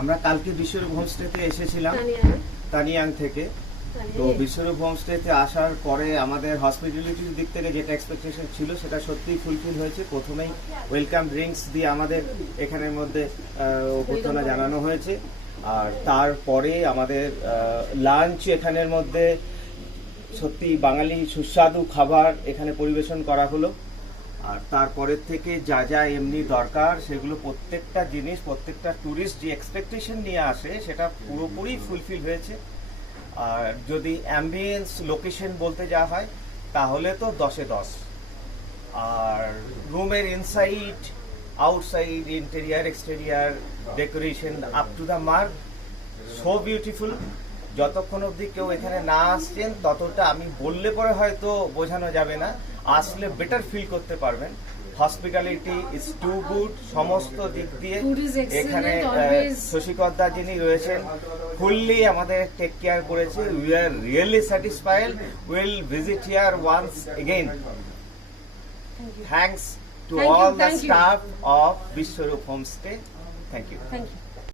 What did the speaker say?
আমরা কালকে বিশ্বরূপ হোমস্টেতে এসেছিলাম তানিয়াং থেকে। তো বিশ্বরূপ হোমস্টেতে আসার পরে আমাদের হসপিটালিটির দিক থেকে যেটা এক্সপেকটেশন ছিল সেটা সত্যিই ফুলফিল হয়েছে। প্রথমেই ওয়েলকাম ড্রিঙ্কস দিয়ে আমাদের এখানের মধ্যে অভ্যর্থনা জানানো হয়েছে, আর তারপরে আমাদের লাঞ্চ এখানের মধ্যে সত্যি বাঙালি সুস্বাদু খাবার এখানে পরিবেশন করা হলো। আর তারপরের থেকে যা যা এমনি দরকার সেগুলো প্রত্যেকটা জিনিস, প্রত্যেকটা ট্যুরিস্ট যে এক্সপেকটেশন নিয়ে আসে সেটা পুরোপুরি ফুলফিল হয়েছে। আর যদি অ্যাম্বিয়েন্স লোকেশন বলতে যাওয়া হয় তাহলে তো 10-এ 10। আর রুমের inside outside interior exterior decoration up to the mark, so beautiful. যতক্ষণ অবধি কেউ এখানে না আসছেন ততটা আমি বললে পরে হয়তো বোঝানো যাবে না, আসলে বেটার ফিল করতে পারবেন। হসপিটালিটি ইজ টু গুড, সমস্ত দিক দিয়ে এখানে শশীকরদা যিনি রয়েছেন ফুললি আমাদের টেক কেয়ার করেছে। We are really satisfied, will visit here once again. Thanks to all the staff of Vishwaroop Homestay. Thank you.